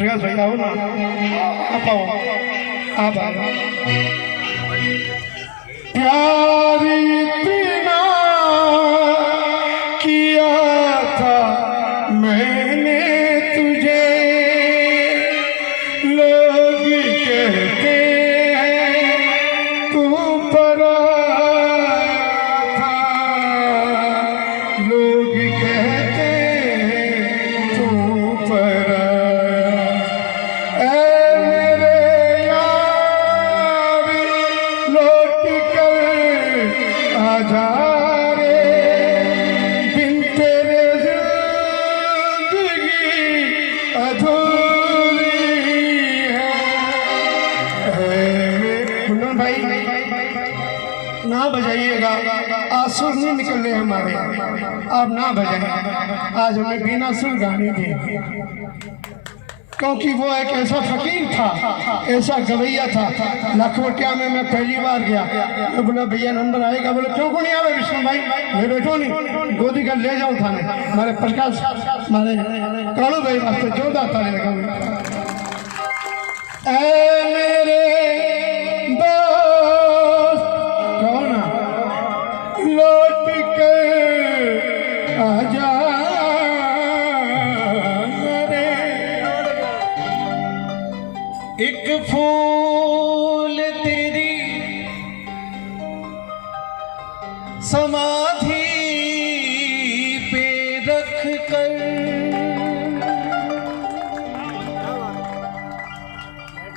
प्रकाश भाई आओ ना, आप आओ, आप आओ। प्यार इतना किया था मैंने तुझे, लोग कहते हैं तू पराया था, लोग कहते हैं तू पराया। ऐ मेरे यार लौट कर आजा रे, बिन तेरे जिंदगी अधूरी है। कुंदन भाई ना बजाइएगा, आंसू नहीं निकलने हमारे, आप ना बजाएं। आज हमें बिना सुर गाने थे, क्योंकि वो एक ऐसा फकीर था, ऐसा गवैया था। लखवटिया में मैं पहली बार गया, मैं बोला भैया नंबर आएगा, बोले क्यों को नहीं आवे विष्णु भाई, मैं बैठो नहीं, गोदी कर ले जाओ थाने। हमारे प्रकाश हमारे कालू भाई वास्ते जोरदार ताली लगाओ। ऐ मेरे दोस्त कौन लौट कर आजा रे, एक फूल तेरी समाधि पे रख कर,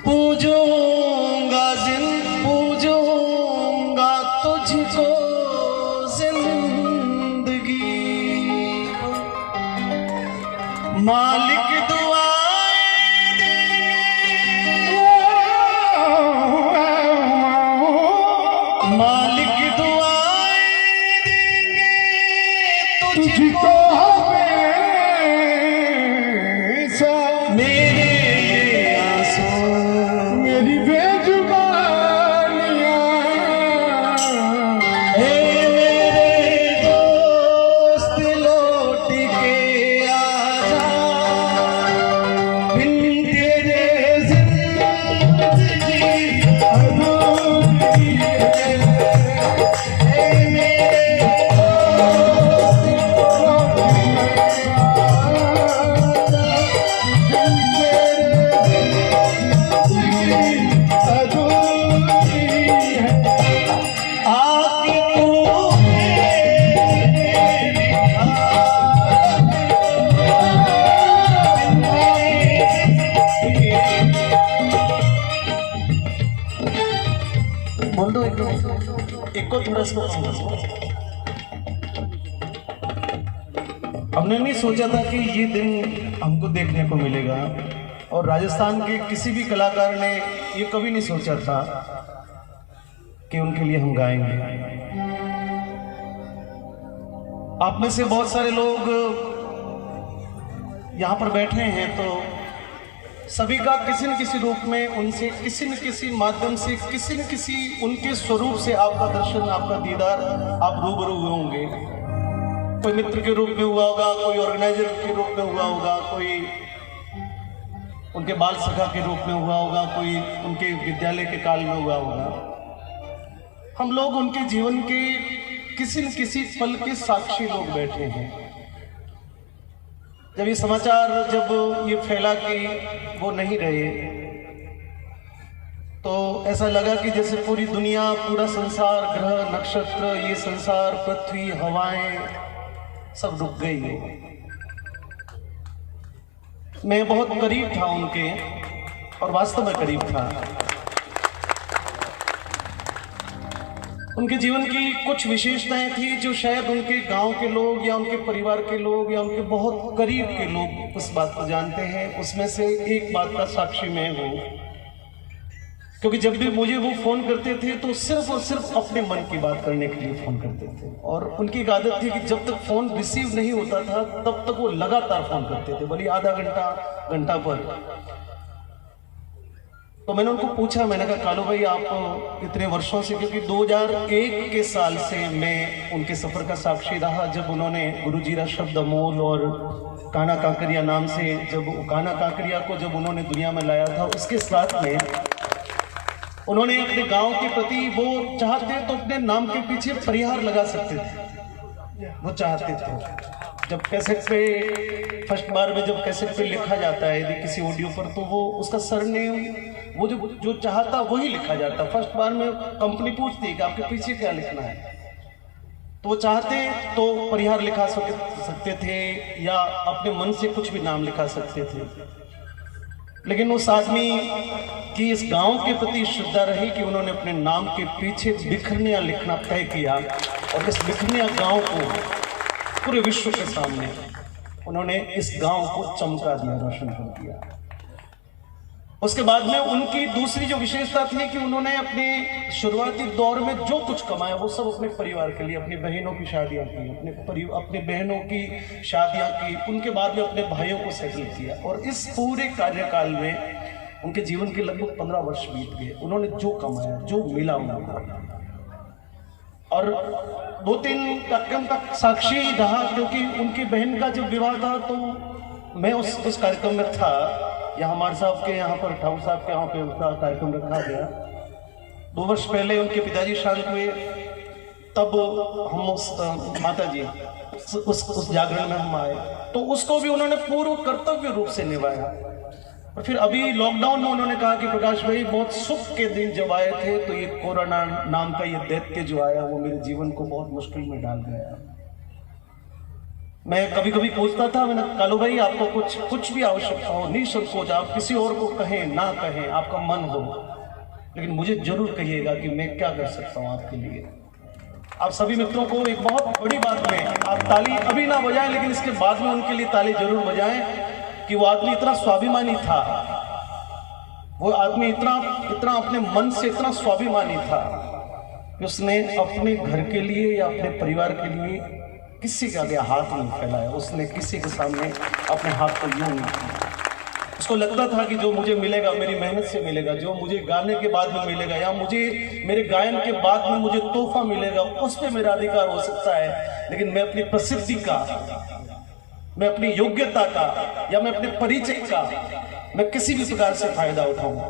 पूजूंगा तुझको जिंदगी, मालिक मालिक दुआएं देंगे तुझको हमेशा, मेरे ये आंसू मेरी बेजुबानियां, हे मेरे दोस्त लौट के आजा, बिन तेरे जिंदगी अधूरी है। बोल दो एक को थोड़ा सा। हमने नहीं सोचा था कि ये दिन हमको देखने को मिलेगा, और राजस्थान के किसी भी कलाकार ने ये कभी नहीं सोचा था कि उनके लिए हम गाएंगे। आप में से बहुत सारे लोग यहाँ पर बैठे हैं, तो सभी का किसी न किसी रूप में उनसे किसी न किसी माध्यम से किसी न किसी उनके स्वरूप से आपका दर्शन, आपका दीदार आप रूबरू हुए होंगे। कोई मित्र के रूप में हुआ होगा, कोई ऑर्गेनाइजर के रूप में हुआ होगा, कोई उनके बाल सखा के रूप में हुआ होगा, कोई उनके विद्यालय के काल में हुआ होगा। हम लोग उनके जीवन के किसी न किसी पल के साक्षी लोग बैठे हैं। जब ये समाचार जब ये फैला कि वो नहीं रहे, तो ऐसा लगा कि जैसे पूरी दुनिया, पूरा संसार, ग्रह नक्षत्र, ये संसार, पृथ्वी, हवाएं सब रुक गई है। मैं बहुत करीब था उनके, और वास्तव में करीब था। उनके जीवन की कुछ विशेषताएं थी जो शायद उनके गांव के लोग या उनके परिवार के लोग या उनके बहुत करीब के लोग उस बात को जानते हैं। उसमें से एक बात का साक्षी मैं हूँ, क्योंकि जब भी मुझे वो फ़ोन करते थे तो सिर्फ और सिर्फ अपने मन की बात करने के लिए फ़ोन करते थे। और उनकी एक आदत थी कि जब तक फ़ोन रिसीव नहीं होता था तब तक वो लगातार फ़ोन करते थे, भले आधा घंटा घंटा पर। तो मैंने उनको पूछा, मैंने कहा कालू भाई आप इतने वर्षों से, क्योंकि 2001 के साल से मैं उनके सफ़र का साक्षी रहा, जब उन्होंने गुरुजीरा शब्द अमोल और काना काकरिया नाम से, जब काना काकरिया को जब उन्होंने दुनिया में लाया था, उसके साथ में उन्होंने अपने गांव के प्रति, वो चाहते तो अपने नाम के पीछे परिहार लगा सकते थे, वो चाहते थे। जब कैसेट पे फर्स्ट बार में जब कैसेट पे लिखा जाता है यदि किसी ऑडियो पर, तो वो उसका सरनेम वो जो चाहता वही लिखा जाता। फर्स्ट बार में कंपनी पूछती है कि आपके पीछे क्या लिखना है, तो वो चाहते तो परिहार लिखा सकते थे या अपने मन से कुछ भी नाम लिखा सकते थे। लेकिन उस आदमी की इस गांव के प्रति श्रद्धा रही कि उन्होंने अपने नाम के पीछे बिखरनिया लिखना तय किया, और इस बिखरनिया गांव को पूरे विश्व के सामने उन्होंने इस गांव को चमका दिया, रोशन कर दिया। उसके बाद में उनकी दूसरी जो विशेषता थी कि उन्होंने अपने शुरुआती दौर में जो कुछ कमाया वो सब अपने परिवार के लिए, अपनी बहनों की शादियां की, अपने बहनों की शादियां की, उनके बाद में अपने भाइयों को सेटल किया। और इस पूरे कार्यकाल में उनके जीवन के लगभग 15 वर्ष बीत गए। उन्होंने जो कमाया, जो मिला उनको, और 2-3 कार्यक्रम तक साक्षी रहा, क्योंकि उनकी बहन का जब विवाह था तो मैं उस कार्यक्रम में था। यहाँ हमारे साहब के यहाँ पर, ठाकुर साहब के यहाँ पे उसका कार्यक्रम रखा गया। 2 वर्ष पहले उनके पिताजी शांत हुए, तब हम उस माता जी उस जागरण में हम आए, तो उसको भी उन्होंने पूर्ण कर्तव्य रूप से निभाया। और फिर अभी लॉकडाउन में उन्होंने कहा कि प्रकाश भाई बहुत सुख के दिन जब आए थे, तो ये कोरोना नाम का ये दैत्य जो आया वो मेरे जीवन को बहुत मुश्किल में डाल गया। मैं कभी कभी पूछता था, मैंने कालू भाई आपको कुछ भी आवश्यकता हो, निसंकोच आप किसी और को कहें ना कहें, आपका मन हो, लेकिन मुझे जरूर कहिएगा कि मैं क्या कर सकता हूँ आपके लिए। आप सभी मित्रों को एक बहुत बड़ी बात में, आप ताली अभी ना बजाएं, लेकिन इसके बाद में उनके लिए ताली जरूर बजाएं कि वो आदमी इतना स्वाभिमानी था, वो आदमी इतना अपने मन से इतना स्वाभिमानी था कि उसने अपने घर के लिए या अपने परिवार के लिए किसी के आगे हाथ नहीं फैलाया। उसने किसी के सामने अपने हाथ को यूं नहीं किया। उसको लगता था कि जो मुझे मिलेगा मेरी मेहनत से मिलेगा, जो मुझे गाने के बाद में मिलेगा या मुझे मेरे गायन के बाद में मुझे तोहफा मिलेगा, उस पर मेरा अधिकार हो सकता है, लेकिन मैं अपनी प्रसिद्धि का, मैं अपनी योग्यता का या मैं अपने परिचय का मैं किसी भी प्रकार से फायदा उठाऊंगा।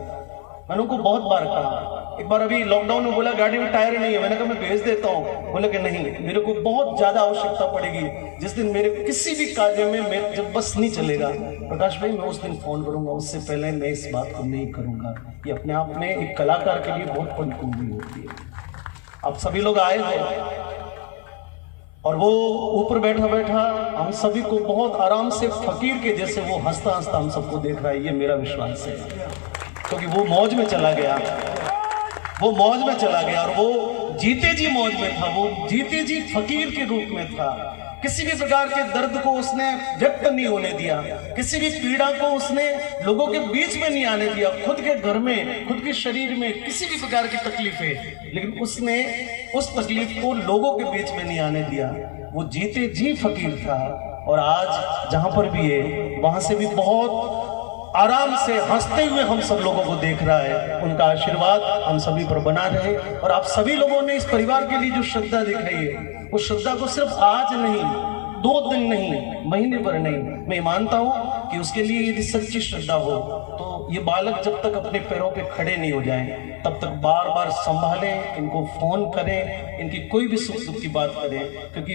मैंने उनको बहुत बार कहा। एक बार अभी लॉकडाउन में बोला गाड़ी में टायर नहीं है, मैंने कहा मैं भेज देता हूँ। बोला कि नहीं, मेरे को बहुत ज्यादा आवश्यकता पड़ेगी, जिस दिन मेरे किसी भी कार्य में मैं जब बस नहीं चलेगा प्रकाश भाई मैं उस दिन फोन करूंगा, उससे पहले मैं इस बात को नहीं करूंगा। ये अपने आप में एक कलाकार के लिए बहुत बड़ी कुंजी होती है। आप सभी लोग आए हो और वो ऊपर बैठा बैठा हम सभी को बहुत आराम से फकीर के जैसे वो हंसता हंसता हम सबको देख रहा है। ये मेरा विश्वास है, क्योंकि वो मौज में चला गया, वो मौज में चला गया और वो जीते जी मौज में था, वो जीते जी फकीर के रूप में था। किसी भी प्रकार के दर्द को उसने व्यक्त नहीं होने दिया, किसी भी पीड़ा को उसने लोगों के बीच में नहीं आने दिया। खुद के घर में, खुद के शरीर में किसी भी प्रकार की तकलीफ है, लेकिन उसने उस तकलीफ को लोगों के बीच में नहीं आने दिया। वो जीते जी फकीर था और आज जहां पर भी है वहां से भी बहुत आराम से हंसते हुए हम सब लोगों को देख रहा है। उनका आशीर्वाद हम सभी पर बना रहे। और आप सभी लोगों ने इस परिवार के लिए जो श्रद्धा दिखाई है, उस श्रद्धा को सिर्फ आज नहीं, 2 दिन नहीं, महीने भर नहीं, मैं मानता हूं कि उसके लिए यदि सच्ची श्रद्धा हो तो ये बालक जब तक अपने पैरों पे खड़े नहीं हो जाएं तब तक बार बार संभालें, इनको फोन करें, इनकी कोई भी सुख दुख की बात करें, क्योंकि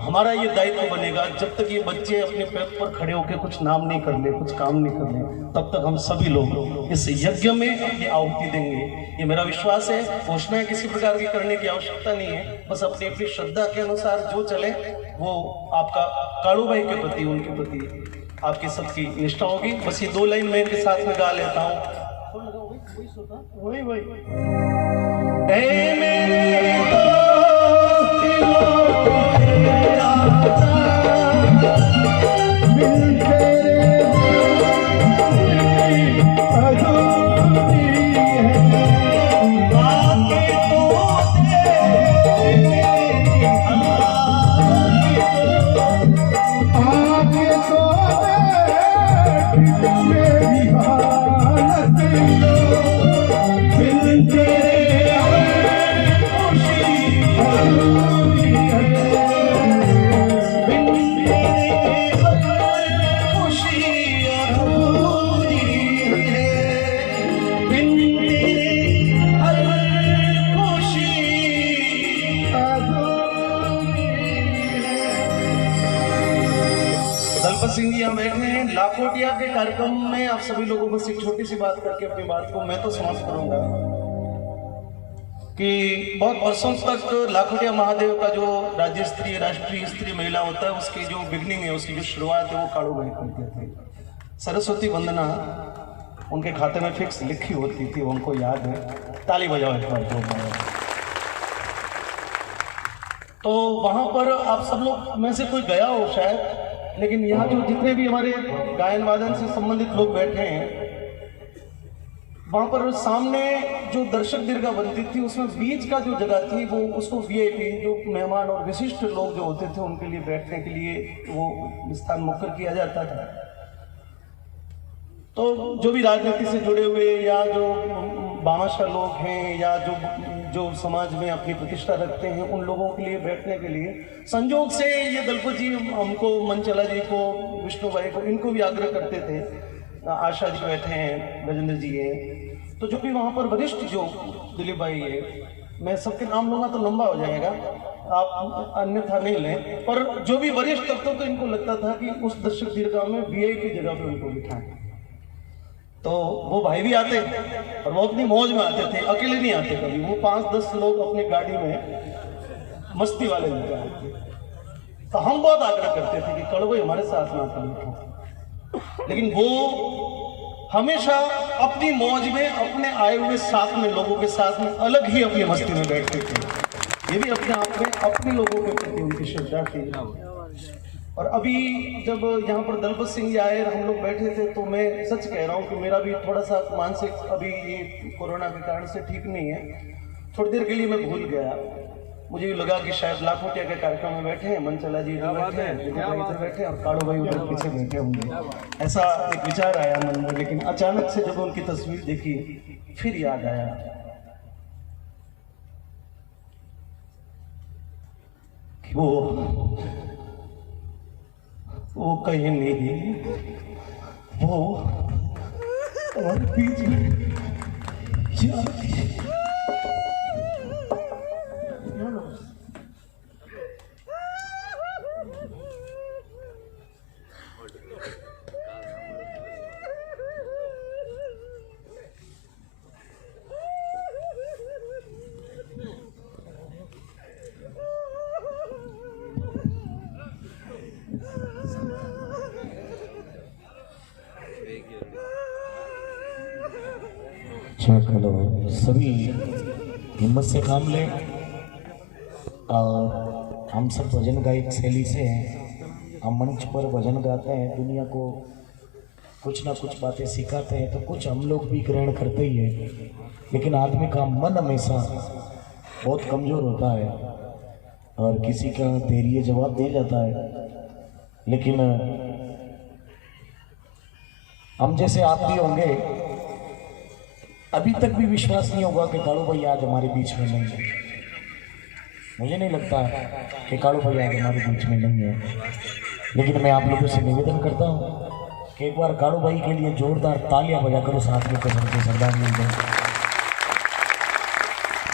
हमारा ये दायित्व बनेगा जब तक ये बच्चे अपने पैर पर खड़े होकर कुछ नाम नहीं कर ले, कुछ काम नहीं कर ले, तब तक हम सभी लोग इस यज्ञ में अपनी आहुति देंगे। ये मेरा विश्वास है। घोषणाएं किसी प्रकार की करने की आवश्यकता नहीं है, बस अपनी अपनी श्रद्धा के अनुसार जो चले वो आपका कालू भाई के प्रति, उनके प्रति आपकी सबकी निष्ठा होगी। बस ये 2 लाइन मैं इनके साथ में गा लेता हूँ। मेरी हालत दलपत सिंह जी यहाँ बैठे हैं लाखोटिया के कार्यक्रम में। आप सभी लोगों को एक छोटी सी बात करके अपनी बात को मैं तो समाप्त करूंगा कि बहुत वर्षों तक लाखोटिया महादेव का जो राज्य स्तरीय राष्ट्रीय स्तरीय मेला होता है उसकी जो बिगनिंग है, उसकी जो शुरुआत है वो काड़ू भाई करते थे। सरस्वती वंदना उनके खाते में फिक्स लिखी होती थी, उनको याद है। ताली बजाओ एक बार। तो वहाँ पर आप सब लोग में से कोई गया हो शायद, लेकिन यहाँ जो जितने भी हमारे गायन वादन से संबंधित लोग बैठे हैं, वहाँ पर सामने जो दर्शक दीर्घा बनती थी उसमें बीच का जो जगह थी वो उसको वीआईपी जो मेहमान और विशिष्ट लोग जो होते थे उनके लिए बैठने के लिए वो स्थान मुकर किया जाता था। तो जो भी राजनीति से जुड़े हुए या जो भामाशाह लोग हैं या जो समाज में अपनी प्रतिष्ठा रखते हैं उन लोगों के लिए बैठने के लिए संयोग से ये दलपत जी हमको, मनचला जी को, विष्णु भाई को, इनको भी आग्रह करते थे। आशा जी बैठे हैं, गजेंद्र जी हैं, तो जो भी वहाँ पर वरिष्ठ जो दिलीप भाई है, मैं सबके नाम लूँगा तो लंबा हो जाएगा, आप अन्यथा नहीं लें, पर जो भी वरिष्ठ तत्व तो इनको लगता था कि उस दर्शक दीर्घा में वीआईपी जगह पर उनको बिठाएं। तो वो भाई भी आते और वो अपनी मौज में आते थे, अकेले नहीं आते कभी। वो 5-10 लोग अपनी गाड़ी में मस्ती वाले लेके आते थे। तो हम बहुत आग्रह करते थे कि कड़वे हमारे साथ ना था, लेकिन वो हमेशा अपनी मौज में अपने आए हुए साथ में लोगों के साथ में अलग ही अपनी मस्ती में बैठते थे। ये भी अपने आप में अपने लोगों के प्रति उनकी श्रद्धा थी। और अभी जब यहाँ पर दलपत सिंह जी आए और हम लोग बैठे थे तो मैं सच कह रहा हूँ कि मेरा भी थोड़ा सा मानसिक अभी ये कोरोना के कारण से ठीक नहीं है। थोड़ी देर के लिए मैं भूल गया, मुझे भी लगा कि शायद लाखोटिया के कार्यक्रम में बैठे हैं, मनचला जी इधर बैठे हैं, दिलीप भाई इधर बैठे हैं और काड़ू भाई उधर पीछे बैठे होंगे, ऐसा एक विचार आया मन में। लेकिन अचानक से जब उनकी तस्वीर देखी फिर याद आया कि वो कहीं नहीं, वो हमारे बीच में चलो सभी हिम्मत से काम लें। और हम सब भजन गायक शैली से हैं, हम मंच पर भजन गाते हैं, दुनिया को कुछ ना कुछ बातें सिखाते हैं, तो कुछ हम लोग भी ग्रहण करते ही हैं। लेकिन आदमी का मन हमेशा बहुत कमज़ोर होता है और किसी का धैर्य जवाब दे जाता है। लेकिन हम जैसे आप भी होंगे, अभी तक भी विश्वास नहीं होगा कि काड़ू भाई आज हमारे बीच में नहीं है। मुझे नहीं लगता कि काड़ू भाई आज हमारे बीच में नहीं है, लेकिन मैं आप लोगों से निवेदन करता हूँ कि एक बार काड़ू भाई के लिए जोरदार तालियां बजा करो, साथ में कसम से श्रद्धांजलि दें।